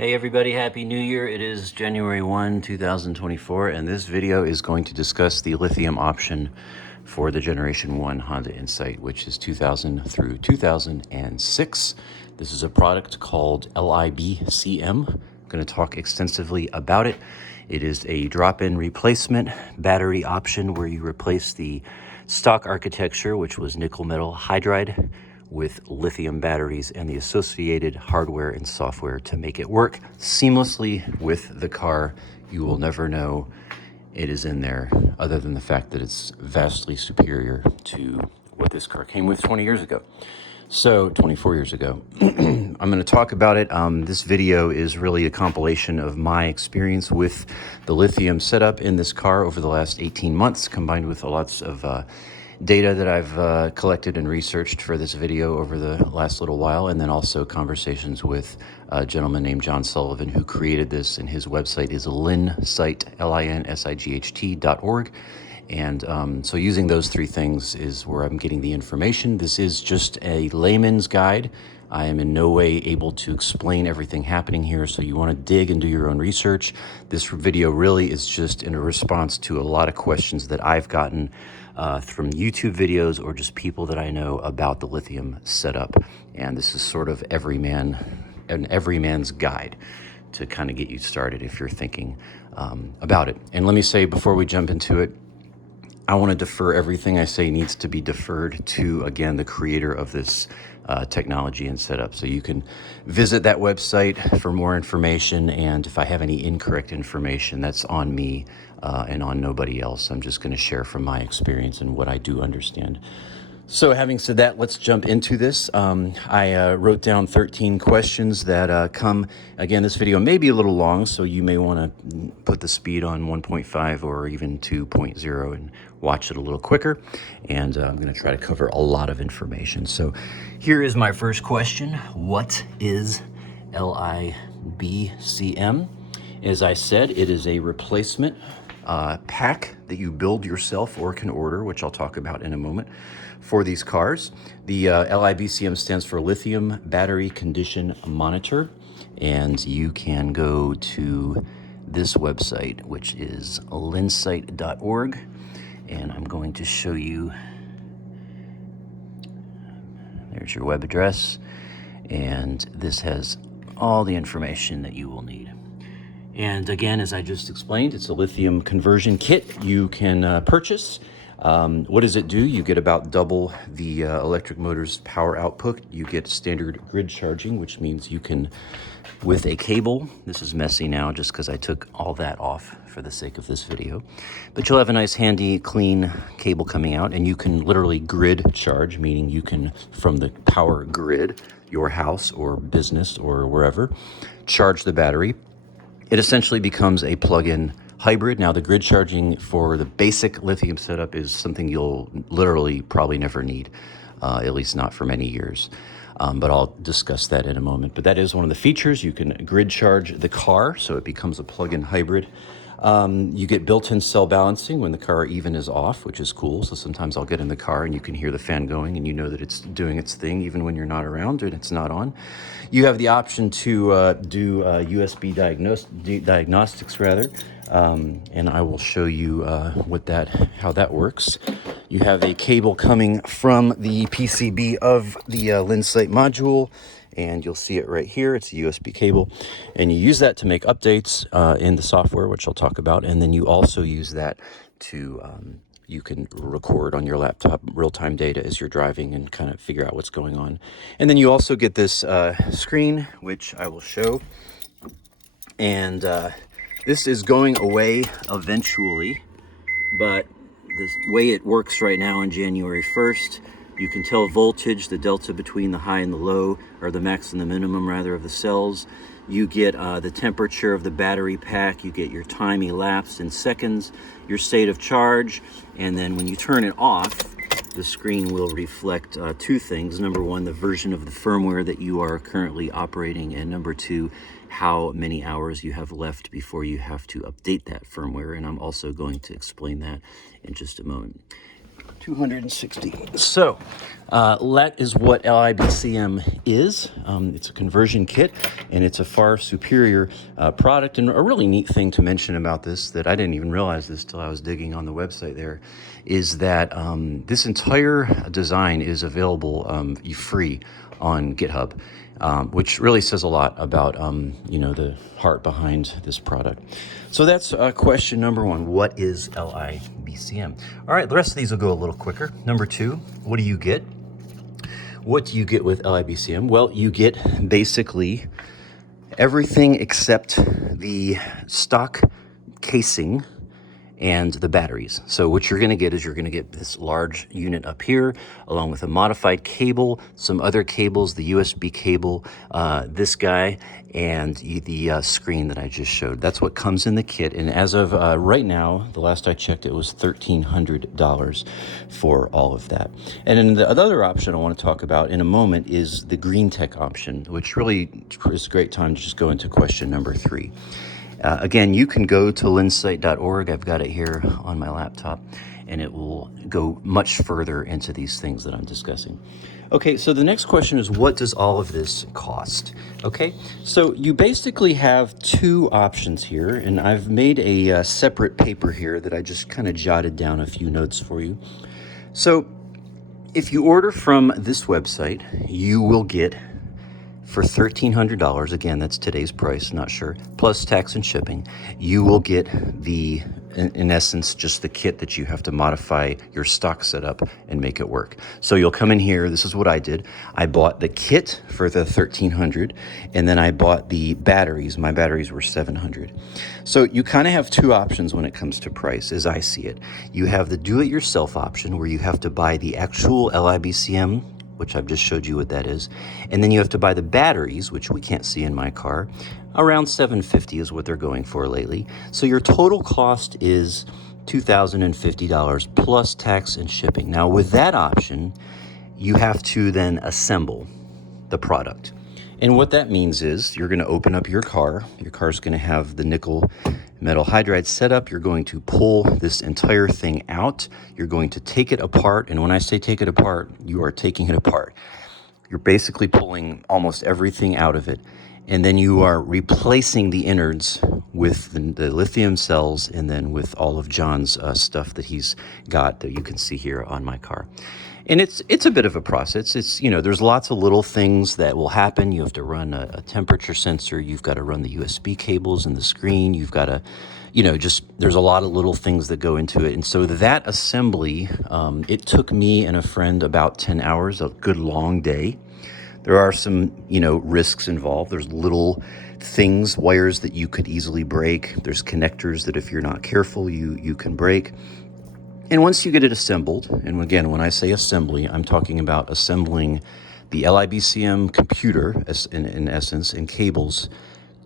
Hey everybody, Happy New Year. It is January 1, 2024, and this video is going to discuss the lithium option for the Generation 1 Honda Insight, which is 2000 through 2006. This is a product called LiBCM. I'm going to talk extensively about it. It is a drop-in replacement battery option where you replace the stock architecture, which was nickel metal hydride, with lithium batteries and the associated hardware and software to make it work seamlessly with the car. You will never know it is in there, other than the fact that it's vastly superior to what this car came with 20 years ago. So 24 years ago. I'm going to talk about it. This video is really a compilation of my experience with the lithium setup in this car over the last 18 months, combined with lots of data that I've collected and researched for this video over the last little while, and then also conversations with a gentleman named John Sullivan who created this, and his website is linsight, linsight.org. And so using those three things is where I'm getting the information. This is just a layman's guide. I am in no way able to explain everything happening here, so you want to dig and do your own research. This video really is just in a response to a lot of questions that I've gotten from YouTube videos or just people that I know about the lithium setup. And this is sort of an everyman's guide to kind of get you started if you're thinking about it. And let me say before we jump into it, I want to defer everything I say needs to be deferred to, again, the creator of this technology and setup. So you can visit that website for more information, and if I have any incorrect information, that's on me and on nobody else. I'm just going to share from my experience and what I do understand. So having said that, let's jump into this. I wrote down 13 questions that come. Again, this video may be a little long, so you may want to put the speed on 1.5 or even 2.0 and watch it a little quicker. And I'm going to try to cover a lot of information. So here is my first question. What is LiBCM? As I said, it is a replacement pack that you build yourself or can order, which I'll talk about in a moment, for these cars. The LiBCM stands for Lithium Battery Condition Monitor, and you can go to this website, which is linsight.org, and I'm going to show you. There's your web address, and this has all the information that you will need. And again, as I just explained, it's a lithium conversion kit you can purchase. What does it do? You get about double the electric motor's power output. You get standard grid charging, which means you can, with a cable, this is messy now just because I took all that off for the sake of this video, but you'll have a nice handy clean cable coming out, and you can literally grid charge, meaning you can, from the power grid, your house or business or wherever, charge the battery. It essentially becomes a plug-in hybrid. Now, the grid charging for the basic lithium setup is something you'll literally probably never need, at least not for many years. But I'll discuss that in a moment. But that is one of the features. You can grid charge the car, so it becomes a plug-in hybrid. You get built-in cell balancing when the car even is off, which is cool. So sometimes I'll get in the car and you can hear the fan going, and you know that it's doing its thing even when you're not around and it's not on. You have the option to do USB diagnostics, and I will show you how that works. You have a cable coming from the PCB of the Linsight module, and you'll see it right here. It's a USB cable, and you use that to make updates in the software, which I'll talk about, and then you also use that to you can record on your laptop real-time data as you're driving and kind of figure out what's going on. And then you also get this screen, which I will show, and this is going away eventually, but the way it works right now on January 1st, you can tell voltage, the delta between the high and the low, or the max and the minimum rather, of the cells. You get the temperature of the battery pack, you get your time elapsed in seconds, your state of charge, and then when you turn it off, the screen will reflect two things. Number one, the version of the firmware that you are currently operating, and number two, how many hours you have left before you have to update that firmware, and I'm also going to explain that in just a moment. 260. So that is what LiBCM is. It's a conversion kit, and it's a far superior product. And a really neat thing to mention about this that I didn't even realize this till I was digging on the website there is that this entire design is available free on GitHub. Which really says a lot about, the heart behind this product. So that's question number one. What is LiBCM? All right, the rest of these will go a little quicker. Number two, what do you get? What do you get with LiBCM? Well, you get basically everything except the stock casing and the batteries. So what you're going to get is you're going to get this large unit up here, along with a modified cable, some other cables, the USB cable, this guy, and the screen that I just showed. That's what comes in the kit. And as of right now, the last I checked, it was $1,300 for all of that. And then the other option I want to talk about in a moment is the green tech option, which really is a great time to just go into question number three. Again, you can go to linsight.org. I've got it here on my laptop, and it will go much further into these things that I'm discussing. Okay, so the next question is, what does all of this cost? Okay, so you basically have two options here, and I've made a separate paper here that I just kind of jotted down a few notes for you. So if you order from this website, you will get, for $1,300, again, that's today's price, not sure, plus tax and shipping, you will get in essence, just the kit that you have to modify your stock setup and make it work. So you'll come in here, this is what I did. I bought the kit for the $1,300, and then I bought the batteries. My batteries were $700. So you kind of have two options when it comes to price, as I see it. You have the do-it-yourself option, where you have to buy the actual LiBCM, which I've just showed you what that is. And then you have to buy the batteries, which we can't see in my car. Around $750 is what they're going for lately. So your total cost is $2,050 plus tax and shipping. Now with that option, you have to then assemble the product. And what that means is you're going to open up your car. Your car's going to have the nickel metal hydride setup. You're going to pull this entire thing out. You're going to take it apart. And when I say take it apart, you are taking it apart. You're basically pulling almost everything out of it. And then you are replacing the innards with the lithium cells, and then with all of John's stuff that he's got that you can see here on my car. And it's a bit of a process. It's, there's lots of little things that will happen. You have to run a temperature sensor. You've got to run the USB cables and the screen. You've got to, there's a lot of little things that go into it. And so that assembly, it took me and a friend about 10 hours, a good long day. There are some, risks involved. There's little things, wires that you could easily break. There's connectors that if you're not careful, you can break. And once you get it assembled, and again, when I say assembly, I'm talking about assembling the LiBCM computer, in essence, and cables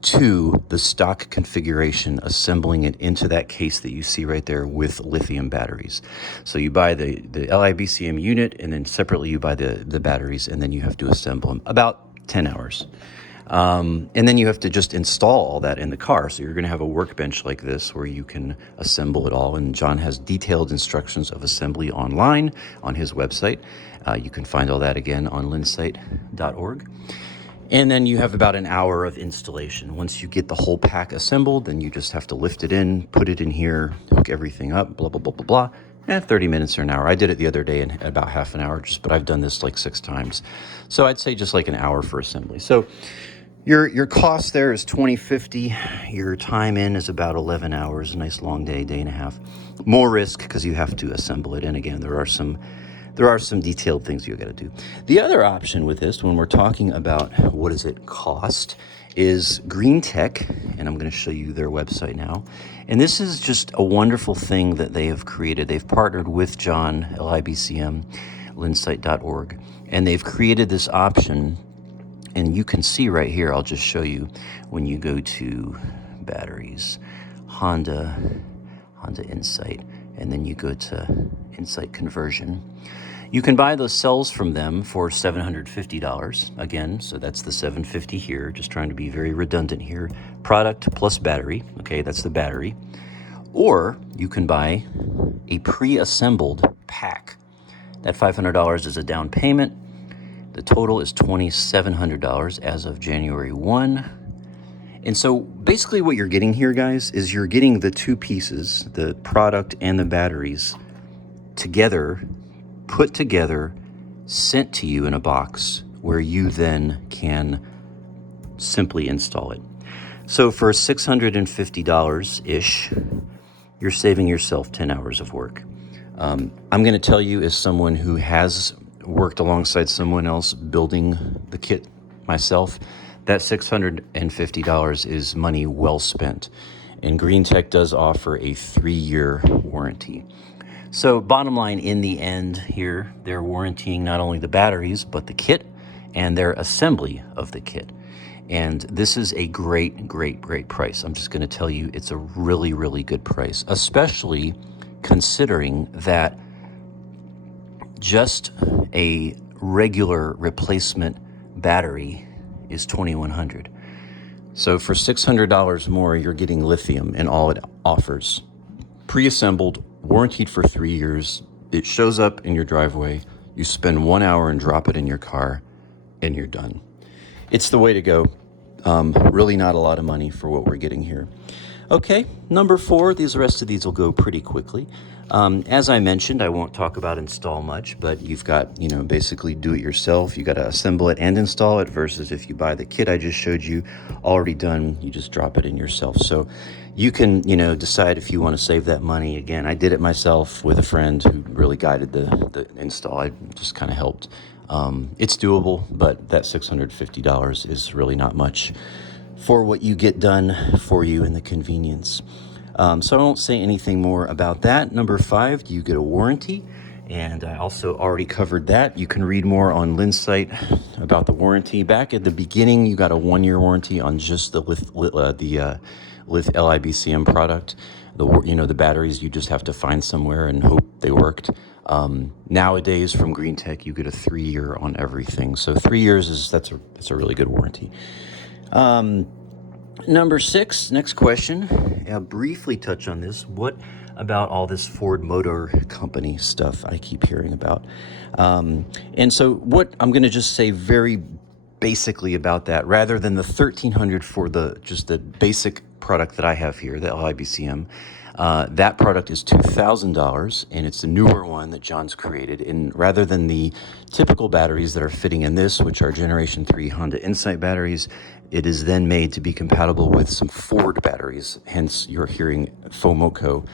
to the stock configuration, assembling it into that case that you see right there with lithium batteries. So you buy the LiBCM unit, and then separately you buy the batteries, and then you have to assemble them. About 10 hours. And then you have to just install all that in the car. So you're going to have a workbench like this where you can assemble it all. And John has detailed instructions of assembly online on his website. You can find all that again on linsight.org. And then you have about an hour of installation. Once you get the whole pack assembled, then you just have to lift it in, put it in here, hook everything up, blah, blah, blah, blah, blah. 30 minutes or an hour. I did it the other day in about half an hour, but I've done this like 6 times. So I'd say just like an hour for assembly. So your cost there is $20.50. Your time in is about 11 hours, a nice long day and a half. More risk because you have to assemble it. And again, there are some detailed things you got to do. The other option with this, when we're talking about what does it cost, is Green Tech, and I'm going to show you their website now. And this is just a wonderful thing that they have created. They've partnered with John, LiBCM, linsight.org, and they've created this option. And you can see right here, I'll just show you when you go to batteries, Honda Insight, and then you go to Insight Conversion. You can buy those cells from them for $750 again. So that's the $750 here, just trying to be very redundant here. Product plus battery. Okay, that's the battery. Or you can buy a pre-assembled pack. That $500 is a down payment. The total is $2,700 as of January 1. And so basically what you're getting here, guys, is you're getting the two pieces, the product and the batteries, together, put together, sent to you in a box where you then can simply install it. So for $650-ish, you're saving yourself 10 hours of work. I'm going to tell you, as someone who has worked alongside someone else building the kit myself, that $650 is money well spent. And GreenTech does offer a 3-year warranty. So bottom line, in the end here, they're warranting not only the batteries, but the kit and their assembly of the kit. And this is a great, great, great price. I'm just going to tell you, it's a really, really good price, especially considering that just a regular replacement battery is $2,100. So for $600 more, you're getting lithium and all it offers. Pre-assembled, warranted for 3 years. It shows up in your driveway. You spend 1 hour and drop it in your car, and you're done. It's the way to go. Really not a lot of money for what we're getting here. Okay, number 4, the rest of these will go pretty quickly. As I mentioned, I won't talk about install much, but you've got, basically do it yourself. You got to assemble it and install it versus if you buy the kit I just showed you already done, you just drop it in yourself. So you can, decide if you want to save that money. Again, I did it myself with a friend who really guided the install. I just kind of helped. It's doable, but that $650 is really not much for what you get done for you and the convenience. So I won't say anything more about that. Number 5, you get a warranty, and I also already covered that. You can read more on Lynn's site about the warranty. Back at the beginning, you got a 1-year warranty on just the LiBCM product. The batteries you just have to find somewhere and hope they worked. Nowadays, from GreenTech, you get a 3-year on everything. So 3 years that's a really good warranty. Number 6, next question. I'll briefly touch on this. What about all this Ford Motor Company stuff I keep hearing about? And so what I'm going to just say very basically about that, rather than the $1,300 for just the basic product that I have here, the LiBCM, that product is $2,000, and it's a newer one that John's created. And rather than the typical batteries that are fitting in this, which are Generation 3 Honda Insight batteries, it is then made to be compatible with some Ford batteries. Hence, you're hearing FoMoCo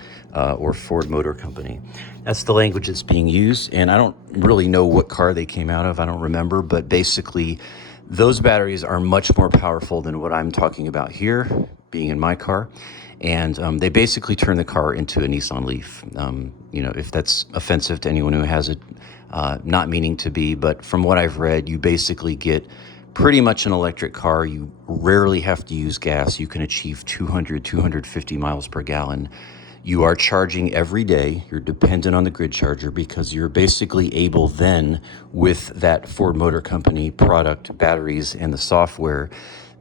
or Ford Motor Company. That's the language that's being used, and I don't really know what car they came out of. I don't remember, but basically, those batteries are much more powerful than what I'm talking about here, being in my car. And they basically turn the car into a Nissan Leaf. If that's offensive to anyone who has it, not meaning to be, but from what I've read, you basically get pretty much an electric car. You rarely have to use gas. You can achieve 200, 250 miles per gallon. You are charging every day. You're dependent on the grid charger because you're basically able then, with that Ford Motor Company product, batteries, and the software,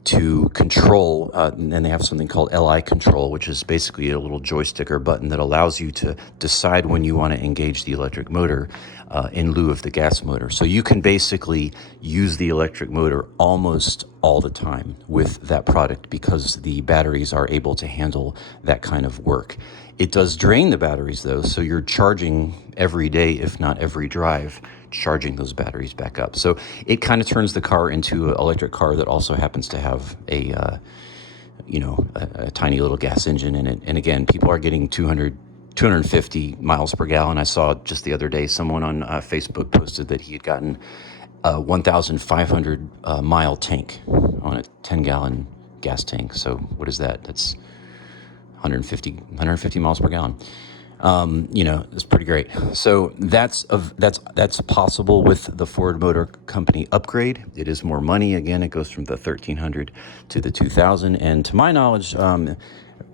to control, and they have something called LI control, which is basically a little joystick or button that allows you to decide when you want to engage the electric motor in lieu of the gas motor. So you can basically use the electric motor almost all the time with that product because the batteries are able to handle that kind of work. It does drain the batteries though, so you're charging every day, if not every drive, charging those batteries back up. So it kind of turns the car into an electric car that also happens to have a tiny little gas engine in it. And again, people are getting 200, 250 miles per gallon. I saw just the other day someone on Facebook posted that he had gotten a 1,500 mile tank on a 10-gallon gas tank. So what is that? That's 150 miles per gallon. It's pretty great. So that's possible with the Ford Motor Company upgrade. It is more money. Again, it goes from the $1,300 to the $2,000. And to my knowledge,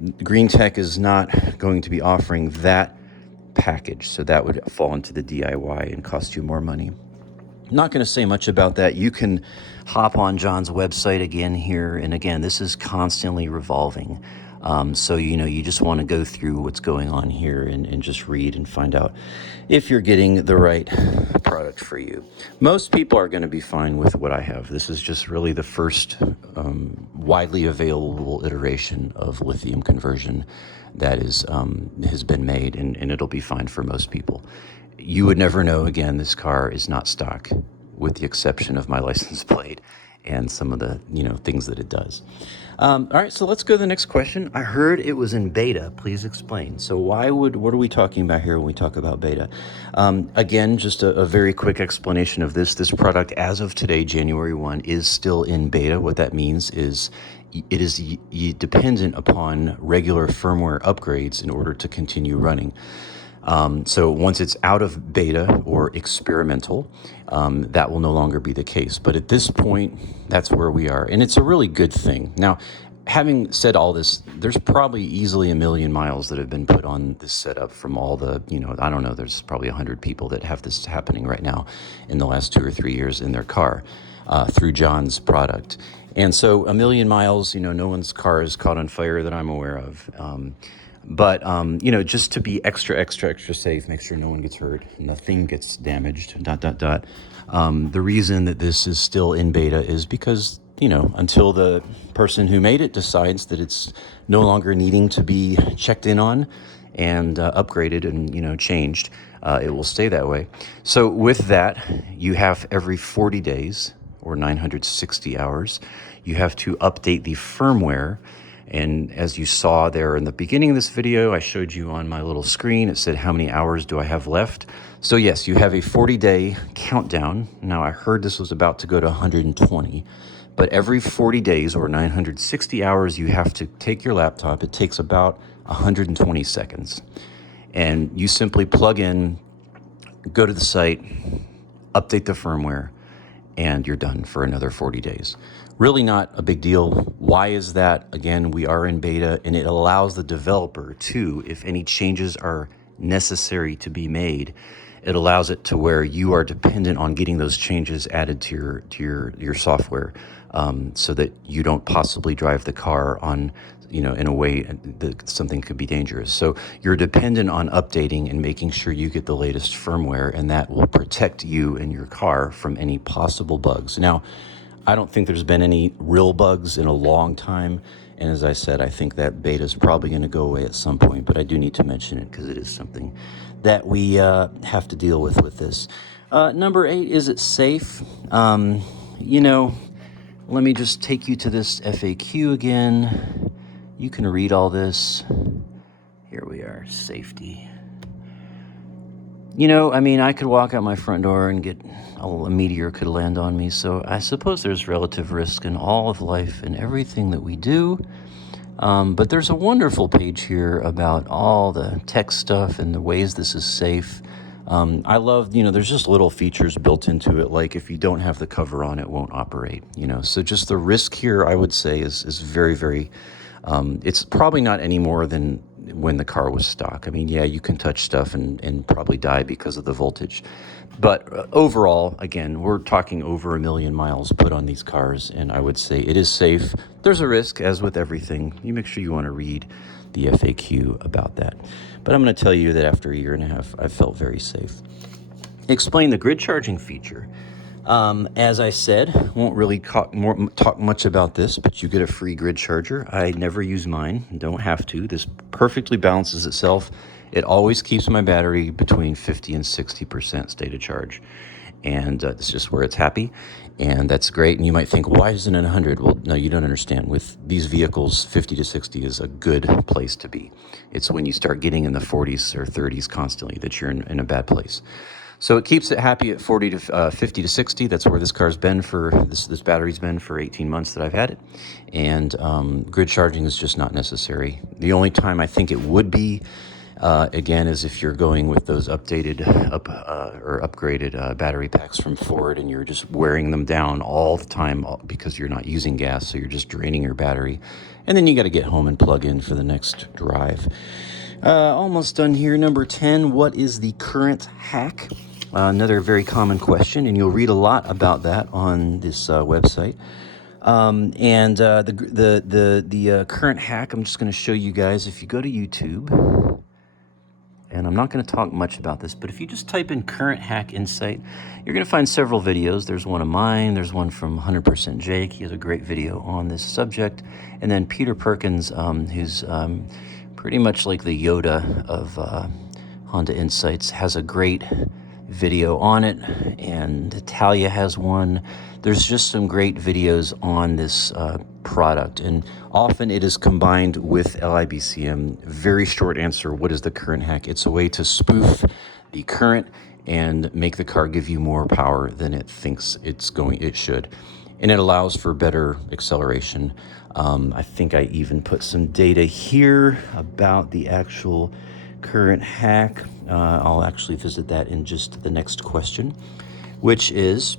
GreenTech is not going to be offering that package. So that would fall into the DIY and cost you more money. Not going to say much about that. You can hop on John's website again here. And again, this is constantly revolving. So, you just want to go through what's going on here and just read and find out if you're getting the right product for you. Most people are going to be fine with what I have. This is just really the first widely available iteration of lithium conversion that has been made, and it'll be fine for most people. You would never know. Again, this car is not stock, with the exception of my license plate and some of the things that it does. All right, so let's go to the next question. I heard it was in beta. Please explain. So what are we talking about here when we talk about beta? Again, just a very quick explanation of this. This product, as of today, January 1, is still in beta. What that means is it is dependent upon regular firmware upgrades in order to continue running. So once it's out of beta or experimental, that will no longer be the case. But at this point, that's where we are. And it's a really good thing. Now, having said all this, there's probably easily 1 million miles that have been put on this setup from all the, I don't know, there's probably 100 people that have this happening right now in the last 2 or 3 years in their car through John's product. And so 1 million miles, no one's car is caught on fire that I'm aware of. But just to be extra safe, make sure no one gets hurt, nothing gets damaged, ... The reason that this is still in beta is because, until the person who made it decides that it's no longer needing to be checked in on and upgraded and, changed, it will stay that way. So with that, you have every 40 days or 960 hours, you have to update the firmware. And as you saw there in the beginning of this video, I showed you on my little screen, it said, how many hours do I have left? So yes, you have a 40-day countdown. Now, I heard this was about to go to 120, but every 40 days or 960 hours, you have to take your laptop. It takes about 120 seconds. And you simply plug in, go to the site, update the firmware, and you're done for another 40 days. Really not a big deal. Why is that? Again, we are in beta, and it allows the developer to, if any changes are necessary to be made, it allows it to where you are dependent on getting those changes added to your software, so that you don't possibly drive the car on, in a way that something could be dangerous. So you're dependent on updating and making sure you get the latest firmware, and that will protect you and your car from any possible bugs. Now, I don't think there's been any real bugs in a long time. And as I said, I think that beta is probably going to go away at some point, but I do need to mention it because it is something that we have to deal with this. Number 8, is it safe? Let me just take you to this FAQ again. You can read all this. Here we are, safety. I could walk out my front door and get a meteor could land on me. So I suppose there's relative risk in all of life and everything that we do. But there's a wonderful page here about all the tech stuff and the ways this is safe. I love, there's just little features built into it. Like if you don't have the cover on, it won't operate, So just the risk here, I would say, is very, very, it's probably not any more than when the car was stock. You can touch stuff and probably die because of the voltage. But overall, again, we're talking over 1 million miles put on these cars, and I would say it is safe. There's a risk, as with everything. You make sure you want to read the FAQ about that. But I'm going to tell you that after 1.5 years, I felt very safe. Explain the grid charging feature. As I said, won't really talk much about this, but you get a free grid charger. I never use mine, don't have to. This perfectly balances itself. It always keeps my battery between 50 and 60% state of charge. And it's just where it's happy. And that's great. And you might think, why isn't it 100? Well, no, you don't understand. With these vehicles, 50 to 60 is a good place to be. It's when you start getting in the 40s or 30s constantly that you're in a bad place. So it keeps it happy at 50 to 60. That's where this car's been this battery's been for 18 months that I've had it. And grid charging is just not necessary. The only time I think it would be, again, is if you're going with those updated or upgraded battery packs from Ford, and you're just wearing them down all the time because you're not using gas, so you're just draining your battery. And then you got to get home and plug in for the next drive. Almost done here. Number 10, what is the current hack? Another very common question, and you'll read a lot about that on this website. The current hack, I'm just going to show you guys. If you go to YouTube, and I'm not going to talk much about this, but if you just type in current hack insight, you're going to find several videos. There's one of mine. There's one from 100% Jake. He has a great video on this subject. And then Peter Perkins, who's pretty much like the Yoda of Honda Insights, has a great video on it, and Talia has one. There's just some great videos on this product, and often it is combined with LiBCM. Very short answer, what is the current hack? It's a way to spoof the current and make the car give you more power than it thinks it should. And it allows for better acceleration. I think I even put some data here about the actual current hack. I'll actually visit that in just the next question, which is,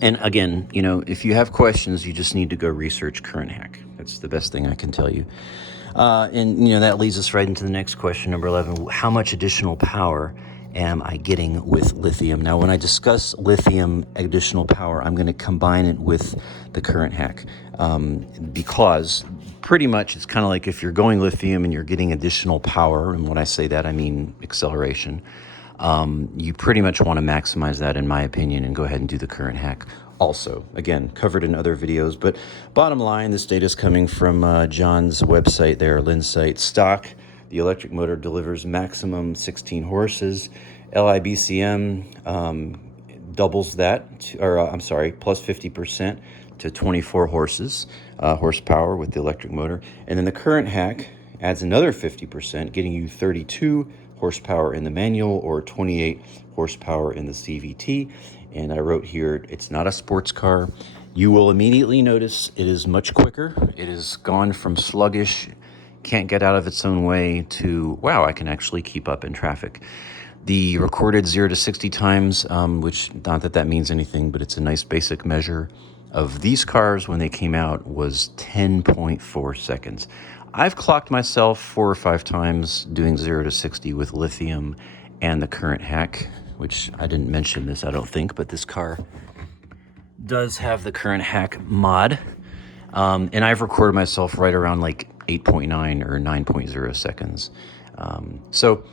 and again, if you have questions, you just need to go research current hack. That's the best thing I can tell you. And that leads us right into the next question, number 11. How much additional power am I getting with lithium? Now, when I discuss lithium additional power, I'm going to combine it with the current hack, because pretty much it's kind of like if you're going lithium and you're getting additional power, and when I say that, I mean acceleration, you pretty much want to maximize that, in my opinion, and go ahead and do the current hack. Also, again, covered in other videos, but bottom line, this data is coming from John's website there, Linsight Stock. The electric motor delivers maximum 16 horses. LiBCM doubles that, plus 50% to 24 horsepower with the electric motor. And then the current hack adds another 50%, getting you 32 horsepower in the manual or 28 horsepower in the CVT. And I wrote here, it's not a sports car. You will immediately notice it is much quicker. It has gone from sluggish, can't get out of its own way, to, wow, I can actually keep up in traffic. The recorded 0 to 60 times, which not that that means anything, but it's a nice basic measure of these cars when they came out, was 10.4 seconds. I've clocked myself 4 or 5 times doing 0 to 60 with lithium and the current hack, which I didn't mention this, I don't think, but this car does have the current hack mod. And I've recorded myself right around like 8.9 or 9.0 seconds. So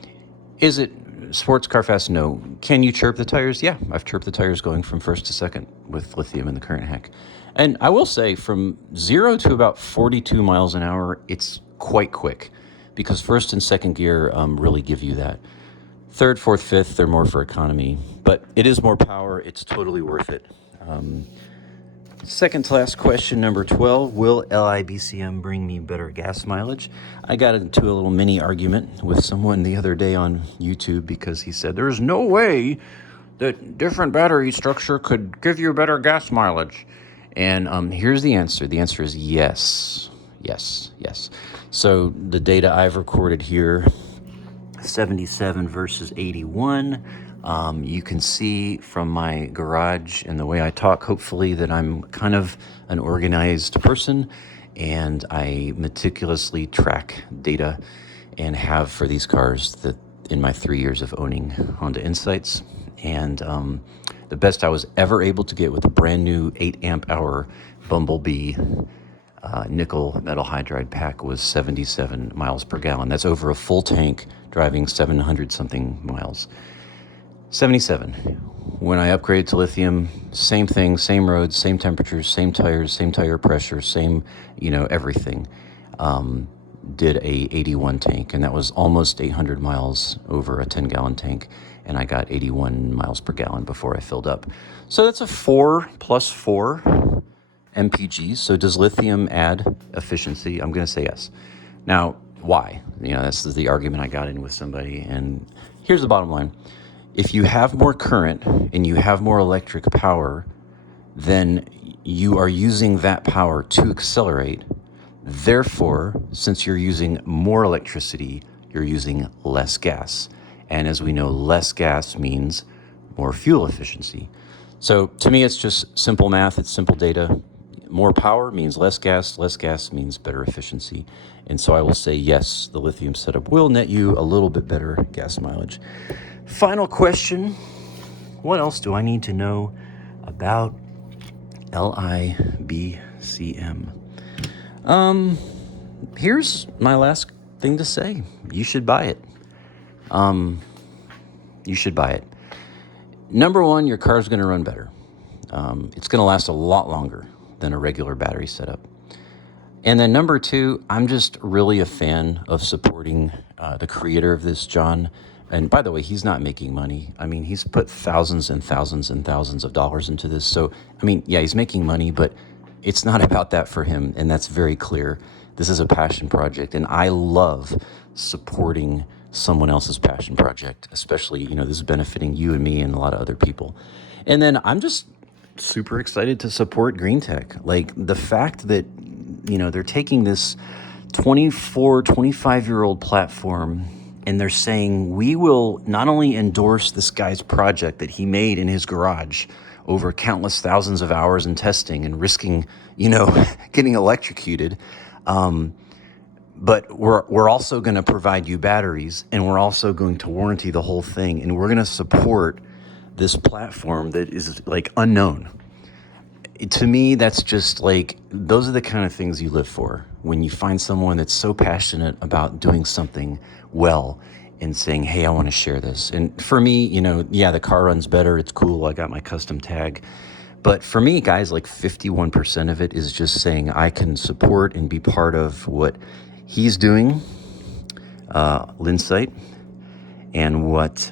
is it sports car fast? No. Can you chirp the tires? Yeah, I've chirped the tires going from first to second with lithium and the current hack. And I will say, from 0 to about 42 miles an hour, it's quite quick, because first and second gear really give you that. Third, fourth, fifth, they're more for economy, but it is more power. It's totally worth it. Second to last question, number 12, will LiBCM bring me better gas mileage? I got into a little mini argument with someone the other day on YouTube, because he said there's no way that different battery structure could give you better gas mileage. And here's the answer. The answer is yes. Yes, yes. So the data I've recorded here, 77 versus 81. You can see from my garage and the way I talk, hopefully, that I'm kind of an organized person, and I meticulously track data and have for these cars that in my 3 years of owning Honda Insights. And the best I was ever able to get with a brand new 8 amp hour Bumblebee nickel metal hydride pack was 77 miles per gallon. That's over a full tank driving 700 something miles. 77. When I upgraded to lithium, same thing, same roads, same temperatures, same tires, same tire pressure, same, everything. Did a 81 tank, and that was almost 800 miles over a 10-gallon tank, and I got 81 miles per gallon before I filled up. So that's a 4 plus 4 MPG. So does lithium add efficiency? I'm going to say yes. Now, why? This is the argument I got in with somebody, and here's the bottom line. If you have more current and you have more electric power, then you are using that power to accelerate. Therefore, since you're using more electricity, you're using less gas. And as we know, less gas means more fuel efficiency. So to me, it's just simple math. It's simple data. More power means less gas means better efficiency. And so I will say yes, the lithium setup will net you a little bit better gas mileage. Final question. What else do I need to know about LiBCM? Here's my last thing to say. You should buy it. You should buy it. Number one, your car's going to run better. It's going to last a lot longer than a regular battery setup. And then number two, I'm just really a fan of supporting the creator of this, John. And by the way, he's not making money. I mean, he's put thousands and thousands and thousands of dollars into this. So, I mean, yeah, he's making money, but it's not about that for him. And that's very clear. This is a passion project. And I love supporting someone else's passion project, especially, this is benefiting you and me and a lot of other people. And then I'm just super excited to support green tech. Like the fact that, they're taking this 25-year-old platform and they're saying, we will not only endorse this guy's project that he made in his garage over countless thousands of hours in testing and risking, getting electrocuted, but we're also going to provide you batteries, and we're also going to warranty the whole thing, and we're going to support this platform that is like unknown. To me, that's just like, those are the kind of things you live for. When you find someone that's so passionate about doing something well and saying, hey, I want to share this. And for me, the car runs better. It's cool. I got my custom tag. But for me, guys, like 51% of it is just saying I can support and be part of what he's doing, Linsight, and what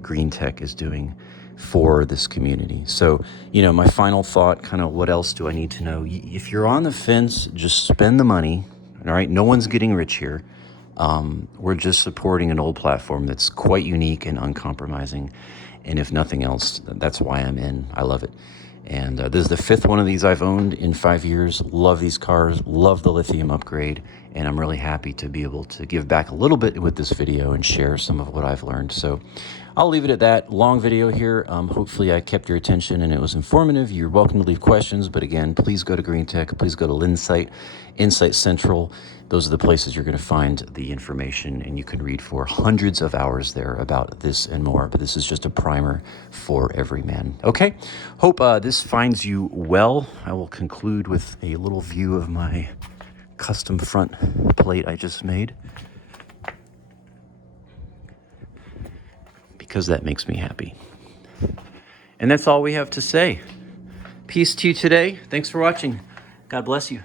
Green Tech is doing for this community. So, my final thought, kind of what else do I need to know? If you're on the fence, just spend the money, all right? No one's getting rich here. We're just supporting an old platform that's quite unique and uncompromising. And if nothing else, that's why I'm in. I love it. And this is the fifth one of these I've owned in 5 years. Love these cars, love the lithium upgrade, and I'm really happy to be able to give back a little bit with this video and share some of what I've learned. So I'll leave it at that. Long video here. Hopefully I kept your attention and it was informative. You're welcome to leave questions, but again, please go to Green Tech, please go to Linsight, Insight Central. Those are the places you're going to find the information, and you can read for hundreds of hours there about this and more. But this is just a primer for every man. Okay, hope this finds you well. I will conclude with a little view of my custom front plate I just made, because that makes me happy. And that's all we have to say. Peace to you today. Thanks for watching. God bless you.